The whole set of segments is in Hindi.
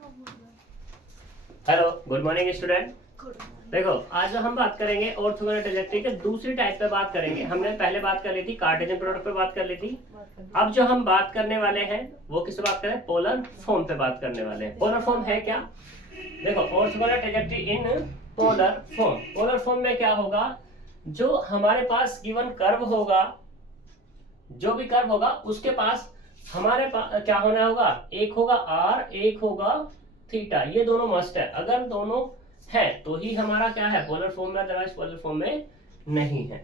Hello, good morning student. देखो, आज हम बात करेंगे ऑर्थोगोनल ट्रायंगल के दूसरी टाइप पे बात करेंगे। हमने पहले बात कर ली थी कार्टेशियन प्रोडक्ट पे बात कर ली थी। अब जो हम बात करने वाले हैं वो किस बात करें, पोलर फॉर्म पे बात करने वाले हैं। पोलर फॉर्म है क्या? देखो, orthogonal triangle in polar form. Polar form में क्या होगा, जो हमारे पास गिवन कर्व होगा, जो भी कर्व होगा उसके पास हमारे पास क्या होना होगा, एक होगा आर, एक होगा थीटा। ये दोनों मस्ट है। अगर दोनों है तो ही हमारा क्या है, पोलर फॉर्म में, अदरवाइज पोलर फॉर्म में नहीं है।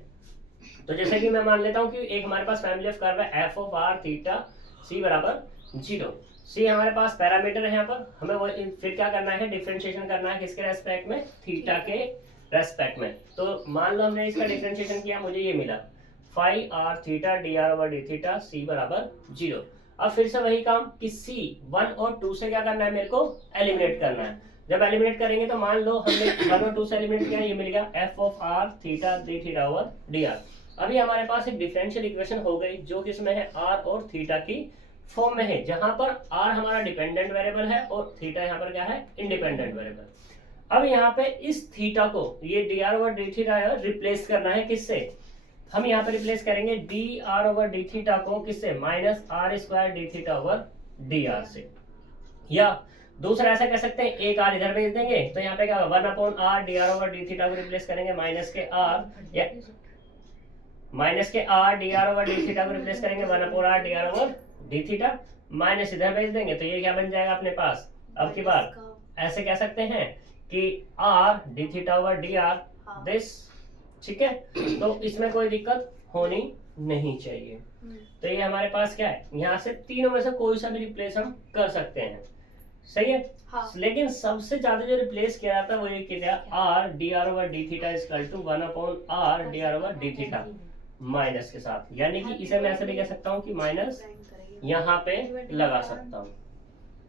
तो जैसे कि मैं मान लेता हूं कि एक हमारे पास फैमिली ऑफ कर्व है F of r theta C बराबर 0। सी हमारे पास पैरामीटर है। यहाँ पर हमें वो फिर क्या करना है, डिफरेंशिएशन करना है किसके रेस्पेक्ट में, थीटा के रेस्पेक्ट में। तो मान लो हमने इसका डिफरेंशिएशन किया, मुझे ये मिला five R theta D R over D theta C बराबर 0। अब फिर से वही काम कि सी 1 और 2 से क्या करना है, मेरे को एलिमिनेट करना है। जब एलिमिनेट करेंगे तो मान लो हमने 1 और 2 से एलिमिनेट किया, ये मिल गया f of r theta d theta over d r. अभी हमारे पास एक डिफरेंशियल इक्वेशन हो गई जो किसमें है, आर और थीटा की फॉर्म में है, जहां पर आर हमारा डिपेंडेंट वेरिएबल है और थीटा यहाँ पर क्या है, इंडिपेंडेंट वेरिएबल। अब यहाँ पे इस थीटा को, ये d are over D theta replace करना है किससे, हम यहाँ पे रिप्लेस करेंगे d are over D theta को किससे, minus r square d theta over d r से। या दूसरा ऐसा कह सकते हैं, एक आर इधर भेज देंगे तो यहाँ पे क्या होगा, 1 upon r d are over D theta को रिप्लेस करेंगे माइनस के आर, या माइनस के are d are over D theta को रिप्लेस करेंगे 1 upon r d are over D theta, minus इधर भेज देंगे तो ये क्या बन जाएगा अपने पास। अब की बार ऐसे कह सकते हैं कि are D theta over d are this, ठीक है। तो इसमें कोई दिक्कत होनी नहीं चाहिए। तो ये हमारे पास क्या है, यहाँ से तीनों में से कोई सा भी रिप्लेस हम कर सकते हैं, सही है। हाँ। लेकिन सबसे ज्यादा जो रिप्लेस किया जाता है वो ये किया r d are over D theta equal to 1 upon r d are over D theta minus के साथ, यानी कि इसे मैं ऐसे भी कह सकता हूँ कि माइनस यहाँ पे लगा सकता हूँ,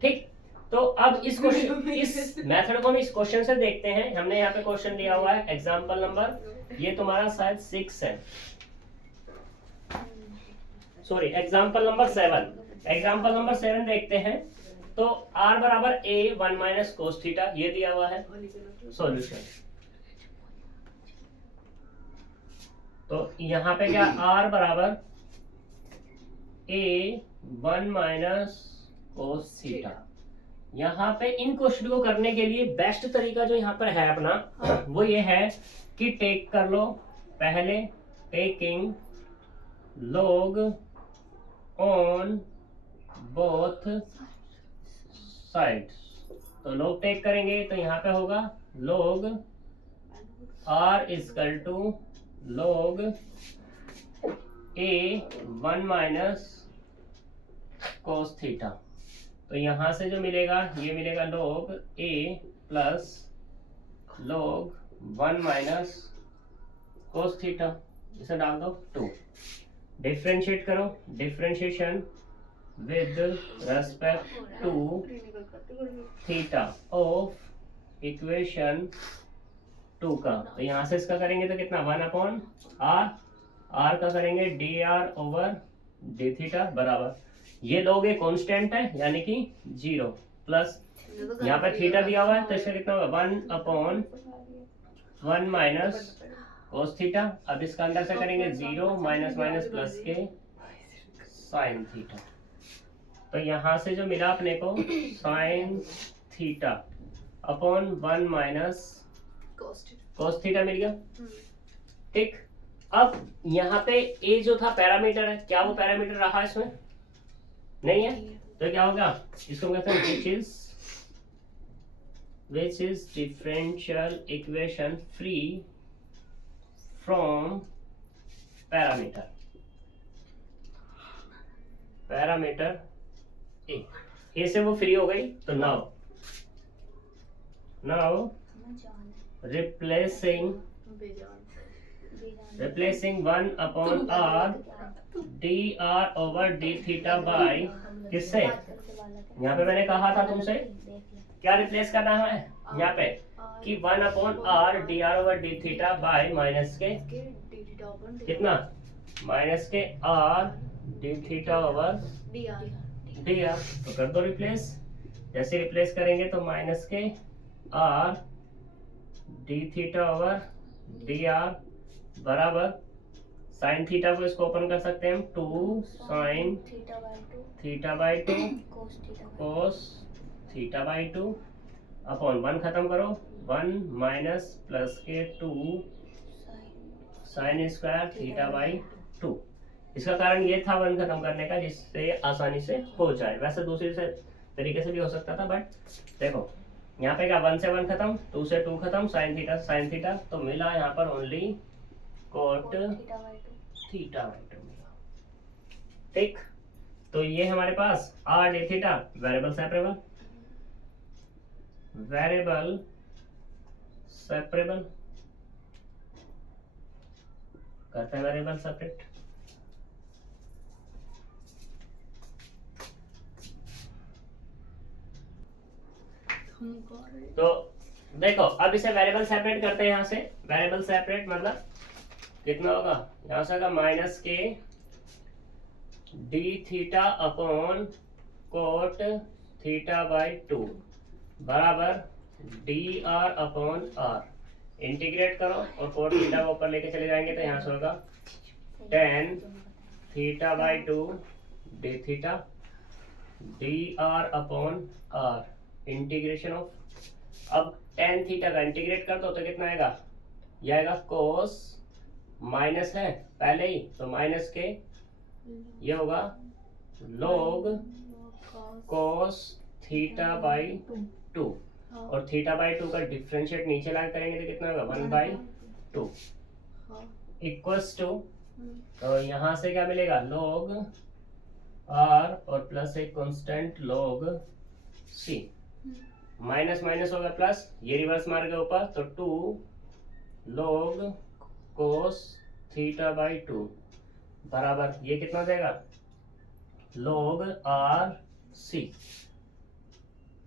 ठीक। तो अब इस मेथड को हम इस क्वेश्चन से देखते हैं। हमने यहाँ पे क्वेश्चन दिया हुआ है एग्जांपल नंबर, ये तुम्हारा शायद 6 है, sorry example number 7। Example number 7 देखते हैं। तो r बराबर a 1 माइनस कोस थीटा ये दिया हुआ है सॉल्यूशन। तो यहाँ पे क्या, r बराबर a 1 माइनस कोस थीटा। यहाँ पे इन क्वेश्चन को करने के लिए बेस्ट तरीका जो यहाँ पर है अपना वो ये है कि टेक कर लो पहले, taking log on both sides. तो log टेक करेंगे तो यहाँ पे होगा log r equal to log a 1 minus cos theta. तो यहाँ से जो मिलेगा ये मिलेगा log a plus log 1 minus cos theta, इसे डाल दो 2। डिफरेंशिएट करो, differentiation with respect to theta of equation 2 का। तो यहाँ से इसका करेंगे तो कितना, 1 अपॉन आर, आर का करेंगे d are over D theta बराबर, ये लोग एक कांस्टेंट है यानी कि 0 प्लस यहाँ पे थीटा दिया हुआ है तो इसका कितना होगा 1 अपॉन 1 माइनस कोस थीटा। अब इसका अंदर से करेंगे 0 minus minus plus K sine theta. तो यहाँ से जो मिला अपने को sine theta upon 1 minus cos theta मिल गया, ठीक। अब यहाँ पे ए जो था पैरामीटर है, क्या वो पैरामीटर रहा इसमें, नहीं है। तो क्या होगा, इसको कहते हैं which is differential equation free from parameter ए से वो फ्री हो गई। तो now replacing 1 upon r dr over d theta by किससे, यहाँ पे मैंने कहा था तुमसे क्या रिप्लेस करना है यहाँ पे कि 1 upon r d are over D theta by minus के कितना, माइनस के are D theta over d are. तो कर दो रिप्लेस, जैसे रिप्लेस करेंगे तो माइनस के are D theta over d are बराबर साइन थीटा को इसको ओपन कर सकते हैं हम 2 sine theta by 2 cos theta by 2 upon 1 खत्म करो 1 माइनस प्लस के 2 साइन स्क्वायर थीटा बाई 2। इसका कारण ये था 1 खत्म करने का जिससे आसानी से हो जाए। वैसे दूसरी से तरीके से भी हो सकता था बट देखो यहाँ पे क्या 1 से 1 खत्म 2 से 2 खत्म साइन थीटा तो मिला यहाँ पर ओनली कोट थीटा बाई 2 मिला। ठीक, तो ये हमारे पास R D theta variable separable करते हैं वेरिएबल सेपरेट। तो देखो अब इसे वेरिएबल सेपरेट करते हैं। यहाँ से वेरिएबल सेपरेट मतलब कितना होगा, यहाँ से होगा माइनस के d theta upon cot theta by 2 बराबर d r upon r. Integrate करो और कोट थीटा को ऊपर लेके चले जाएंगे तो यहाँ से होगा tan theta by 2 d theta D r upon r integration of. अब टेन थीटा का इंटीग्रेट कर दो तो कितना आएगा, यह आएगा कोस माइनस है पहले ही तो माइनस के ये होगा log cos थीटा बाई 2 और थीटा बाई 2 का डिफरेंशिएट नीचे ला करेंगे तो कितना होगा 1 बाई 2 इक्वल्स टू, तो यहाँ से क्या मिलेगा log r और प्लस एक constant log c। Minus minus होगा प्लस, ये रिवर्स मार के ऊपर तो 2 log cos थीटा बाई 2 बराबर ये कितना देगा log r c।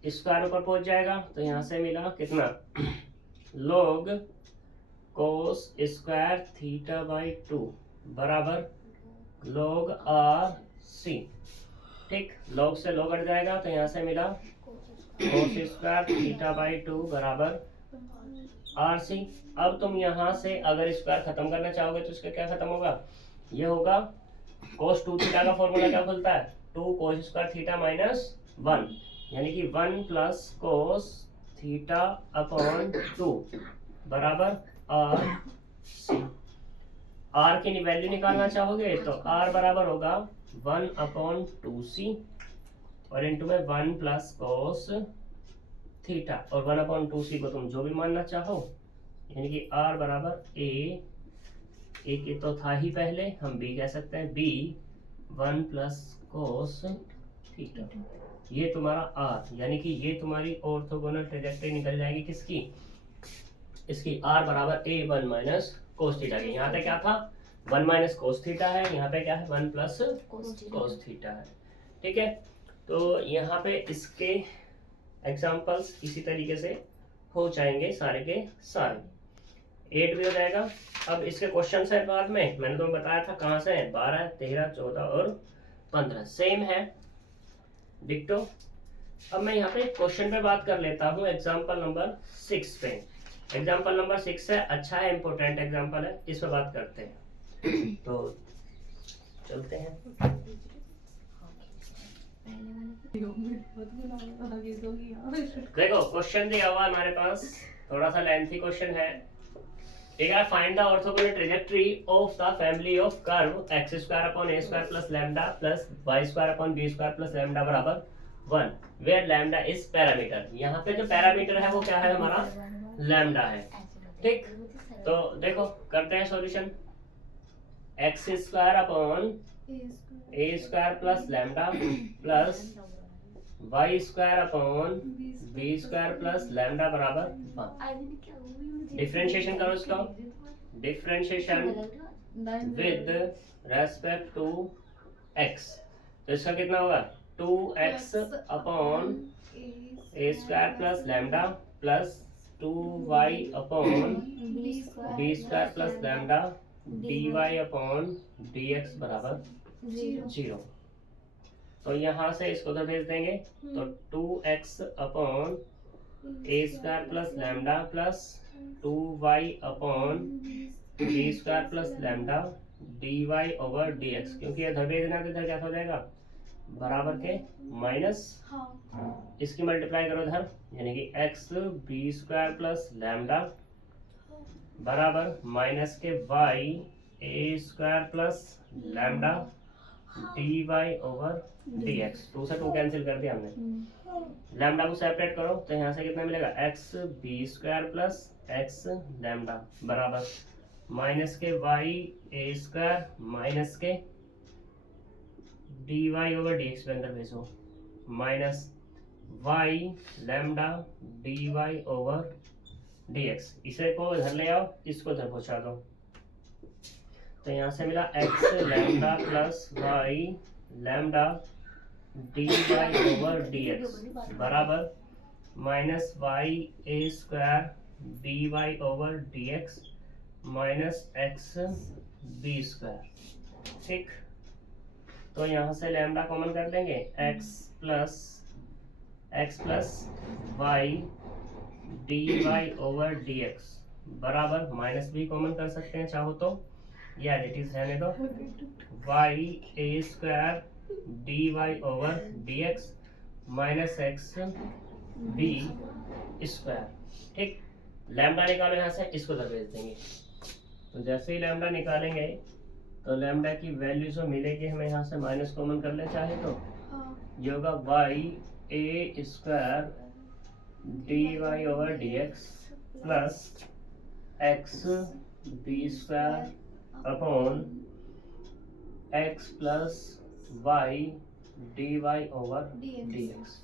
स्क्वायर ऊपर पहुंच जाएगा तो यहाँ से मिला कितना log cos square theta by 2 बराबर log r c। ठीक, log से log हट जाएगा तो यहाँ से मिला cos स्क्वायर थीटा बाई 2 बराबर आर सी। अब तुम यहाँ से अगर स्क्वायर खत्म करना चाहोगे तो इसका क्या खत्म होगा, ये होगा cos 2 थीटा का फॉर्मूला क्या खुलता है 2 cos स्क्वायर थीटा माइनस 1 यानी कि 1 प्लस cos थीटा अपॉन 2 बराबर आर सी। आर की वैल्यू निकालना चाहोगे तो आर बराबर होगा 1 अपॉन 2c और इनटू में 1 प्लस cos थीटा और 1 अपॉन 2c को तुम जो भी मानना चाहो यानी कि r बराबर a की तो था ही पहले, हम b कह सकते हैं b 1 प्लस कोस थीटा। ये तुम्हारा r यानी कि ये तुम्हारी ऑर्थोगोनल ट्रेजेक्टरी निकल जाएगी किसकी, इसकी r बराबर a 1 माइनस कोस थीटा की। यहाँ पे क्या था 1 माइनस कोस थीटा है, यहाँ पे क्या है 1 प्लस कोस थीटा है। ठीक है, तो यहाँ पे इसके एग्जाम्पल्स इसी तरीके से हो जाएंगे सारे के सारे। 8 भी हो जाएगा। अब इसके क्वेश्चन है बाद में मैंने तुम्हें बताया था कहाँ से है 12 13 14 और 15 सेम है डिक्टो। अब मैं यहाँ पे क्वेश्चन पे बात कर लेता हूँ एग्जाम्पल नंबर 6 पे। एग्जाम्पल नंबर 6 है, अच्छा है, इंपॉर्टेंट एग्जाम्पल है, इस पे बात करते हैं। तो चलते हैं। देखो क्वेश्चन दिया हुआ हमारे पास, थोड़ा सा लेंथी क्वेश्चन है। ठीक है, find the orthogonal trajectory of the family of curve x square upon A square plus lambda plus Y square upon B square plus lambda बराबर 1 वेयर लैम्डा इज पैरामीटर। यहाँ पे जो पैरामीटर है वो क्या है हमारा लैम्डा है। ठीक, तो देखो करते हैं सॉल्यूशन। एक्स स्क्वायर अपॉन ए square plus lambda plus Y square upon B square plus lambda बराबर 1। डिफरेंशिएशन करो इसका, differentiation with respect to X, तो इसका कितना होगा 2x अपॉन ए square plus lambda plus 2y upon B square plus lambda dy upon dx बराबर 0। तो यहाँ से इसको तो भेज देंगे, तो 2x अपॉन ए square plus lambda plus 2y upon B square plus lambda D Y over D X, क्योंकि इधर भेजना तो इधर क्या हो जाएगा बराबर के माइनस, इसकी मल्टीप्लाई करो इधर, यानी कि X B square plus lambda बराबर माइनस के वाई ए square plus lambda D Y over D X. 2 से 2 कैंसिल कर दिया हमने। लैम्डा को सेपरेट करो तो यहाँ से कितना मिलेगा x B square plus x lambda बराबर माइनस के वाई ए स्क्वायर माइनस के d Y over D x पे अंदर भेजो minus y lambda D Y over D x. इसे को इधर ले आओ, इसको इधर पहुँचा दो, तो यहाँ से मिला X lambda plus Y lambda D Y over D x बराबर माइनस वाई ए square D Y over D x minus X B square. ठीक, तो यहाँ से लैम्डा कॉमन कर देंगे, X plus Y D Y over D x बराबर माइनस भी कॉमन कर सकते हैं चाहो तो, या एज इट इज रहने दो, वाई ए square D Y over D x minus X B square. ठीक, लैम्डा निकालो यहाँ से, इसको इधर भेज देंगे, तो जैसे ही लैम्डा निकालेंगे तो लैम्डा की वैल्यू जो मिलेगी हमें यहाँ से माइनस कॉमन कर ले चाहे तो, ये होगा वाई ए square D Y over D x plus X B square upon x plus Y D Y over D x.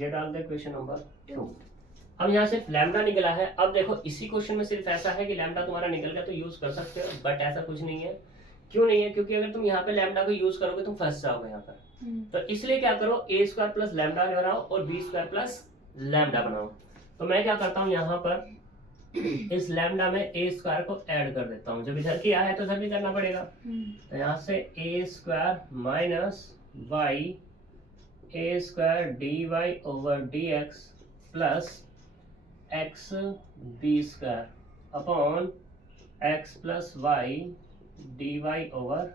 ये डाल दे क्वेश्चन नंबर 2। अब यहाँ से लैम्डा निकला है। अब देखो इसी क्वेश्चन में सिर्फ ऐसा है कि लैम्डा तुम्हारा निकल गया तो यूज कर सकते हो, बट ऐसा कुछ नहीं है। क्यों नहीं है? क्योंकि अगर तुम यहाँ पे लैम्डा को यूज करोगे तुम फंस जाओगे यहाँ पर। तो इसलिए क्या करो, ए स्क्वायर प्लस लैम्डा बनाओ और बी स्क्वायर प्लस लैम्डा बनाओ। तो मैं क्या करता हूँ यहाँ पर इस लैम्डा में ए स्क्वायर को ऐड कर देता हूँ। जब इधर किया है तो इधर भी करना पड़ेगा। तो यहाँ से A square minus Y A square D Y over D x plus X B square upon x plus Y D Y over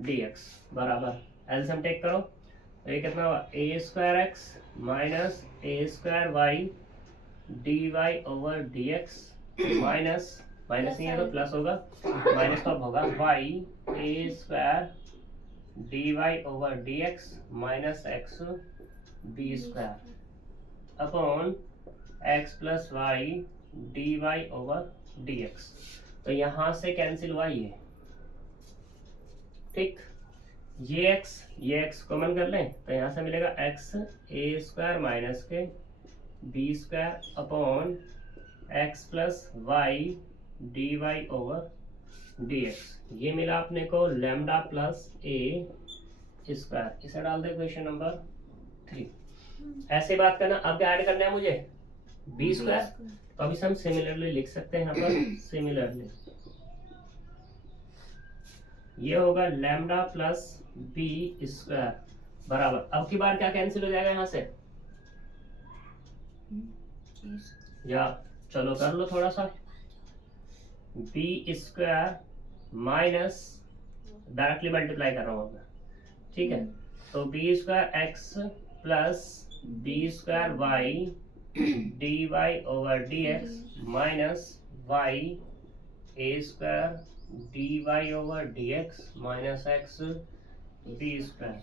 D x बराबर एलसीएम टेक करो तो ये कितना हुआ, A square X minus A square Y D Y over D x minus minus नहीं है तो प्लस होगा, माइनस तो अब होगा वाई ए square D Y over D x minus X B square upon x plus Y D Y over D x. तो यहाँ से कैंसिल हुआ ये। ठीक, ये x कॉमन कर लें तो यहाँ से मिलेगा x ए स्क्वायर माइनस के B square upon x plus Y D Y over D x. ये मिला अपने को लैम्डा प्लस ए स्क्वायर। इसे डाल दे क्वेश्चन नंबर 3। ऐसे बात करना। अब क्या ऐड करना है मुझे, बी स्क्वायर। तो अभी हम सिमिलरली लिख सकते हैं यहाँ पर, सिमिलरली ये होगा लैम्डा प्लस बी स्क्वायर बराबर, अब की बार क्या कैंसिल हो जाएगा यहाँ से, या चलो कर लो थोड़ा सा, B square minus directly multiply कर रहा हूँ मैं। ठीक है, तो B square X plus B square Y D Y over D x minus Y ए square D Y over D x minus X B square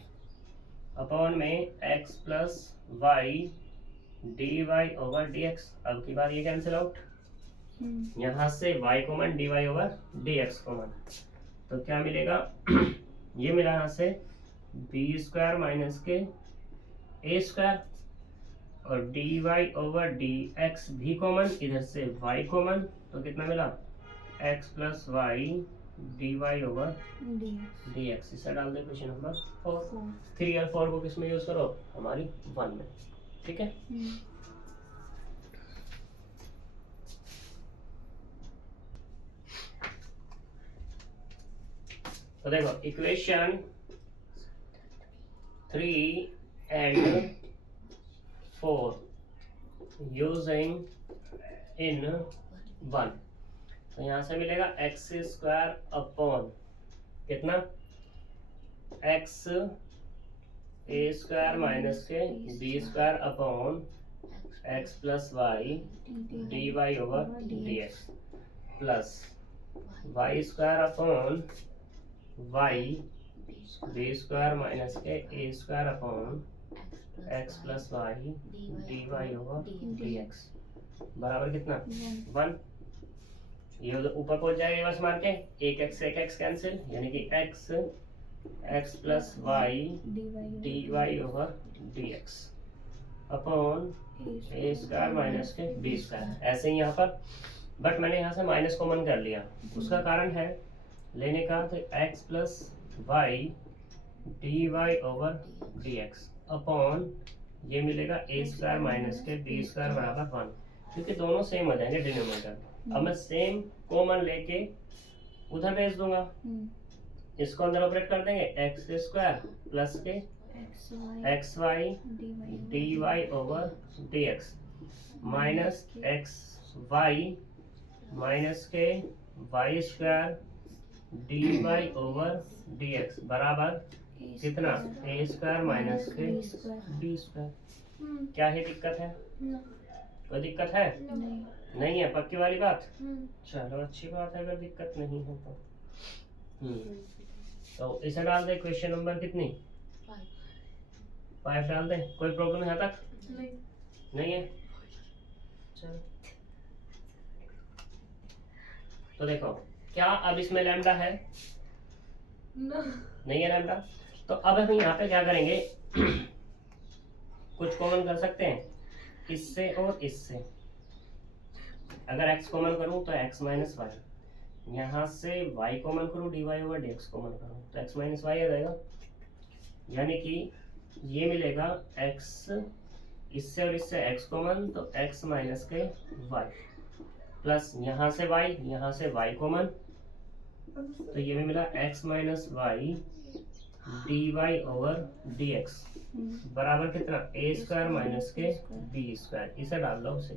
upon में X plus Y D Y over D X. अब की बार ये कैंसिल आउट, यहाँ से y common D Y over D x common, तो क्या मिलेगा ये मिला यहाँ से बी स्क्वायर माइनस के ए स्क्वायर और d Y over D x भी कॉमन, इधर से y कॉमन, तो कितना मिला x plus Y D Y over D x. इसे डाल दे क्वेश्चन नंबर 4। 3 और 4 को किस में यूज करो, हमारी 1 में। ठीक है, तो देखो इक्वेशन 3 and 4 using in 1, तो यहाँ से मिलेगा एक्स स्क्वायर अपॉन कितना एक्स ए स्क्वायर माइनस के B square upon x plus Y D Y over D x plus Y square upon Y B square minus के ए square upon x plus Y D Y over D x बराबर कितना 1। ये ऊपर पहुंच जाएगा बस मार के एक एक्स कैंसिल, यानी कि X plus Y D Y over D x upon ए स्क्वायर माइनस के बी स्क्वायर। ऐसे ही यहाँ पर बट मैंने यहाँ से माइनस कॉमन कर लिया, उसका कारण है लेने का, तो x plus Y D Y over D x upon ये मिलेगा ए स्क्वायर माइनस के बी स्क्वायर बराबर 1, क्योंकि दोनों सेम हो जाएंगे डिनोमिनेटर। अब मैं सेम कॉमन लेके उधर भेज दूंगा, इसको अंदर ऑपरेट कर देंगे X square plus K X Y D Y over D x minus X Y minus के Y square D Y over D x बराबर कितना ए स्क्वायर माइनस के बी स्क्वायर। क्या है दिक्कत है? कोई दिक्कत है? नहीं है, पक्की वाली बात। चलो अच्छी बात है अगर दिक्कत नहीं है तो इसे डाल दे। क्वेश्चन नंबर कितनी 5 डाल दे। कोई प्रॉब्लम यहाँ तक? नहीं है। चलो तो देखो क्या अब इसमें लैम्डा है? नहीं है लैम्डा, तो अब हम यहाँ पे क्या करेंगे कुछ कॉमन कर सकते हैं इससे और इससे। अगर x कॉमन करूं तो x माइनस वाई, यहाँ से y कॉमन करूं d Y over D x common करूं तो x माइनस वाई आ जाएगा, यानी कि ये मिलेगा x इससे और इससे x कॉमन तो x माइनस के y प्लस यहाँ से y कॉमन तो ये भी मिला x minus y D Y over D x बराबर कितना ए स्क्वायर माइनस के बी स्क्वायर। इसे डाल दो 6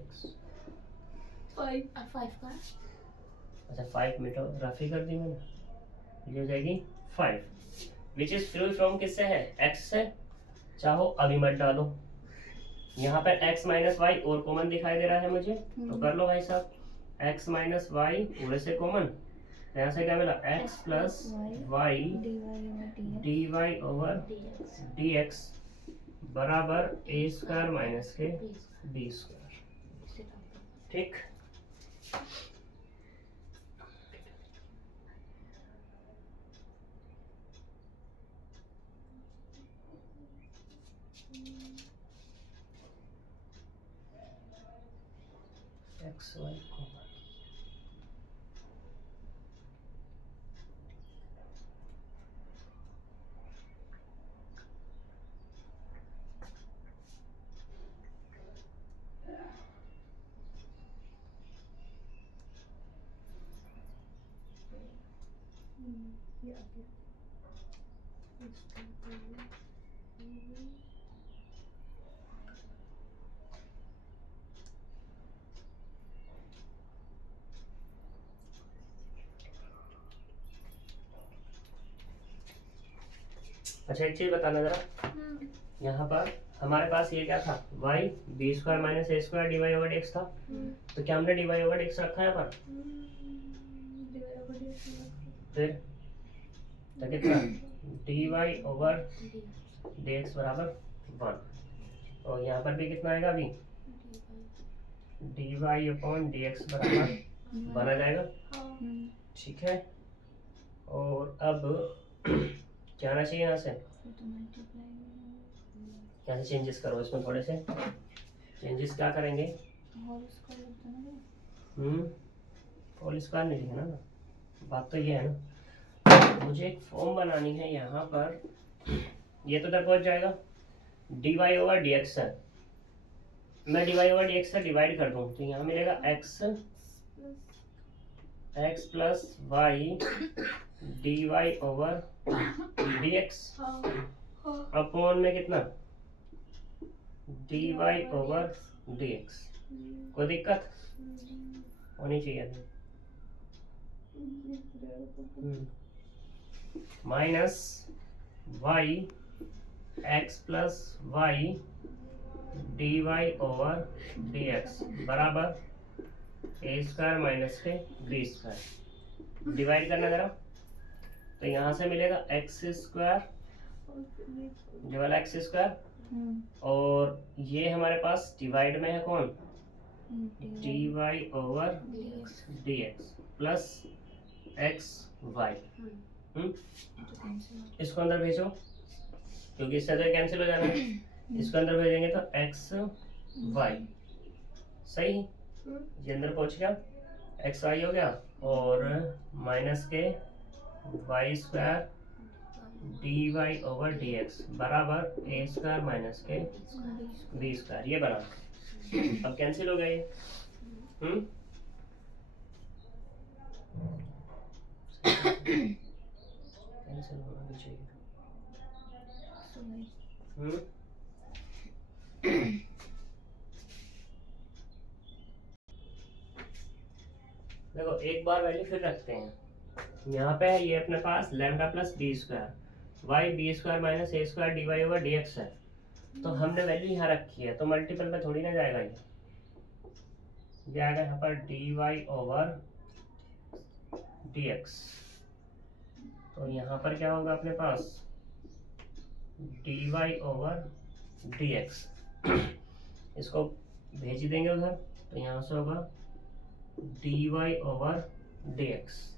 अच्छा 5 मीटर रफी कर दी मैंने, ये हो जाएगी 5 विच इज फ्री फ्रॉम किससे है x से। चाहो अभी मत डालो, यहाँ पर x माइनस वाई और कॉमन दिखाई दे रहा है मुझे तो कर लो भाई साहब x माइनस वाई पूरे से कॉमन, यहाँ से क्या मिला x plus Y D Y over D x बराबर ए स्क्वायर माइनस के बी स्क्वायर। ठीक, एक्स वाई कॉमन अच्छा एक चीज बताना जरा, यहाँ पर हमारे पास ये क्या था y B square minus A square D Y over D X था, तो क्या हमने D Y over D X रखा है यहाँ पर? फिर तो कितना D Y over D x बराबर 1 और यहाँ पर भी कितना आएगा अभी D Y upon D x बराबर 1 आ जाएगा। ठीक है, और अब क्या आना चाहिए यहाँ से चेंजेस करो इसमें, थोड़े से चेंजेस क्या करेंगे होल स्क्वायर नहीं लिखना ना, बात तो ये है ना मुझे एक फॉर्म बनानी है यहाँ पर, ये तो तक पहुँच जाएगा d Y over D x है, मैं d Y over D x से डिवाइड कर दूँ तो यहाँ मिलेगा x plus Y D Y over D x upon में कितना dy ओवर dx। कोई दिक्कत होनी चाहिए थी। Minus y x plus y dy over dx बराबर ए स्क्वायर माइनस के बी स्क्वायर। डिवाइड करना जरा, तो यहाँ से मिलेगा एक्स स्क्वायर, ये वाला एक्स स्क्वायर, और ये हमारे पास डिवाइड में है कौन, d Y over D x plus x y. इसको अंदर भेजो क्योंकि इससे तो कैंसिल हो जाना है। इसको अंदर भेजेंगे तो एक्स वाई, सही, ये अंदर पहुंच गया, एक्स वाई हो गया, और माइनस के Y square D Y over D x बराबर ए स्क्वायर माइनस के बी स्क्वायर। ये बना, अब कैंसिल हो गया ये। कैंसिल होना भी चाहिए। देखो एक बार वैल्यू फिर रखते हैं। यहाँ पे है ये अपने पास lambda plus B square Y B square minus A square D Y over D x है, तो हमने वैल्यू यहाँ रखी है, तो मल्टीपल में थोड़ी ना जाएगा ये आएगा यहाँ पर D Y over D x. तो यहाँ पर क्या होगा अपने पास D Y over D X, इसको भेज देंगे उधर, तो यहाँ से होगा D Y over D x.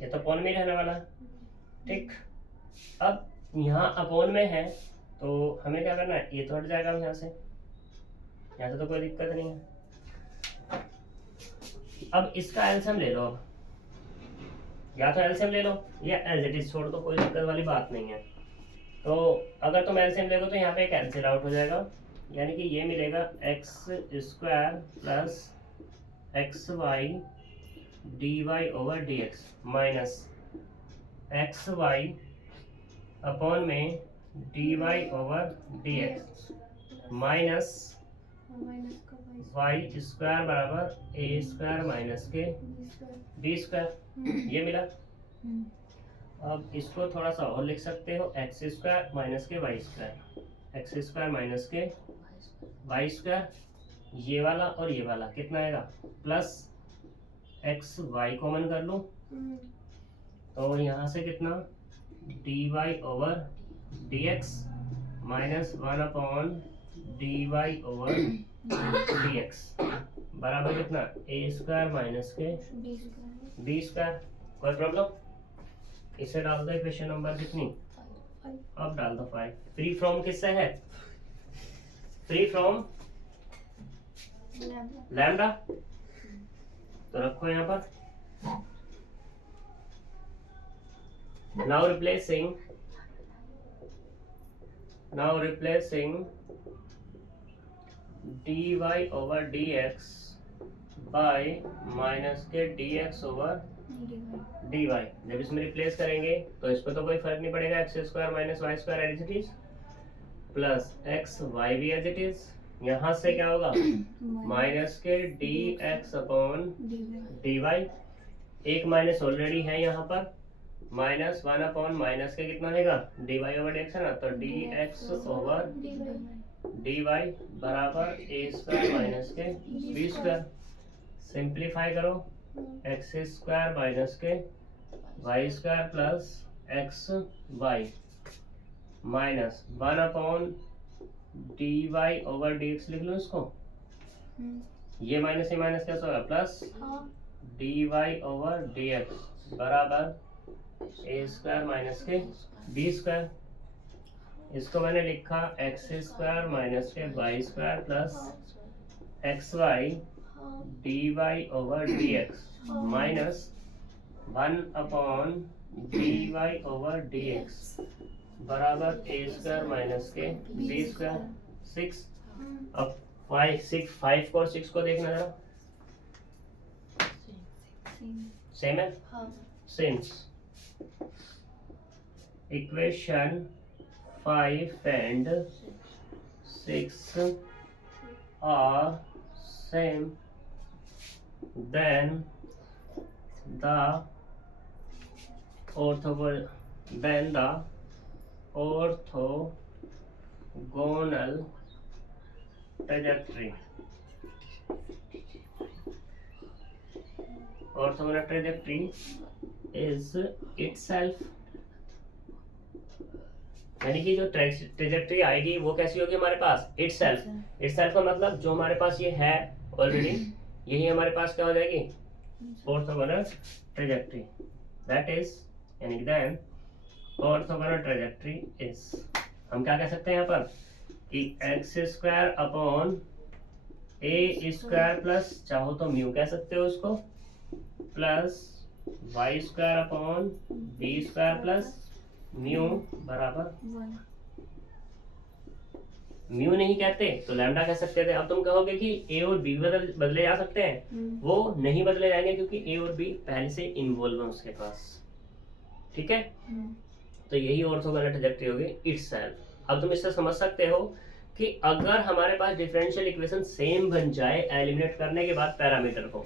ये तो अपॉन में रहने वाला है, ठीक। अब यहाँ अपॉन में है तो हमें क्या करना है, ये तो हट जाएगा यहाँ से तो कोई दिक्कत नहीं है। अब इसका एलसीएम ले लो, या तो एलसीएम ले लो या एज इट इज छोड़ दो, कोई दिक्कत वाली बात नहीं है। तो अगर तुम एलसीएम लेगो तो यहाँ पे कैंसिल आउट हो जाएगा, यानी कि ये मिलेगा X square plus x Y D Y over D x minus X Y upon में D Y over D x minus Y square बराबर ए स्क्वायर माइनस के बी स्क्वायर। ये मिला। अब इसको थोड़ा सा और लिख सकते हो, एक्स स्क्वायर माइनस के Y square, x square minus के वाई स्क्वायर, ये वाला और ये वाला कितना आएगा प्लस एक्स वाई कॉमन कर लो, तो यहाँ से कितना D Y over D x minus 1 upon d Y over D x बराबर कितना ए स्क्वायर माइनस के बी स्क्वायर। कोई प्रॉब्लम? इसे डाल दो इक्वेशन नंबर कितनी, अब डाल दो 5। फ्री फ्रॉम किससे है, फ्री फ्रॉम लैम्डा, तो रखो यहाँ पर। now replacing dy over dx by minus के dx ओवर dy। जब इसमें रिप्लेस करेंगे तो इस पर तो कोई फर्क नहीं पड़ेगा, x square minus Y square as it is plus x y भी एज इट इज। यहाँ से क्या होगा माइनस के dx अपॉन dy, एक माइनस ऑलरेडी है यहाँ पर, माइनस 1 अपॉन माइनस के कितना होगा D Y over D x है ना, तो d x over d y बराबर ए स्क्वायर माइनस के बी स्क्वायर। सिंप्लीफाई करो, एक्स स्क्वायर माइनस के Y square plus x Y minus 1 upon d Y over D x लिख लो इसको, ये माइनस कैसे होगा plus d Y over D x बराबर ए स्क्वायर माइनस के बी स्क्वायर। इसको मैंने लिखा एक्स स्क्वायर माइनस के Y square plus x Y D Y over D x minus 1 upon d Y over D x बराबर ए स्क्वायर माइनस के बी स्क्वायर 6। अब 5 को और 6 को देखना जरा, सेम है, since equation 5 and 6 are same, then the orthogonal trajectory is itself, यानी कि जो ट्रेजेक्ट्री आएगी वो कैसी होगी हमारे पास, इटसेल्फ का मतलब जो हमारे पास ये है ऑलरेडी, यही हमारे पास क्या हो जाएगी, ऑर्थोगोनल ट्रेजेक्ट्री, दैट इज, यानी कि देन ऑर्थोगोनल ट्रेजेक्ट्री इज, हम क्या कह सकते हैं यहाँ पर कि x² अपॉन a² प्लस, चाहो तो म्यू कह सकते हो उसको, plus y² upon b² plus mu बराबर, म्यू नहीं कहते तो लैम्डा कह सकते थे। अब तुम कहोगे कि ए और बी बदले जा सकते हैं, वो नहीं बदले जाएंगे क्योंकि ए और बी पहले से इन्वॉल्व है उसके पास, ठीक है। तो यही ऑर्थोगोनल ट्रैजेक्टरी होगी इटसेल्फ। अब तुम इससे समझ सकते हो कि अगर हमारे पास डिफरेंशियल इक्वेशन सेम बन जाए एलिमिनेट करने के बाद पैरामीटर को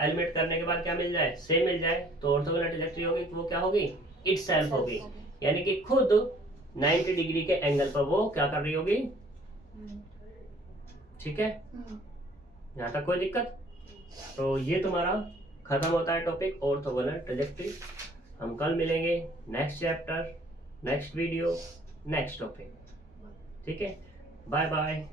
एलिमिनेट करने के बाद क्या मिल जाए, सेम मिल जाए, तो ऑर्थोगोनल ट्रैजेक्टरी होगी, तो वो क्या होगी, इटसेल्फ होगी, यानी कि खुद 90 डिग्री के एंगल पर वो क्या कर रही होगी, ठीक है। यहाँ तक कोई दिक्कत? तो ये तुम्हारा खत्म होता है टॉपिक ऑर्थोगोनल ट्रैजेक्टरी। हम कल मिलेंगे next chapter, next video, next topic, ठीक है। Bye bye.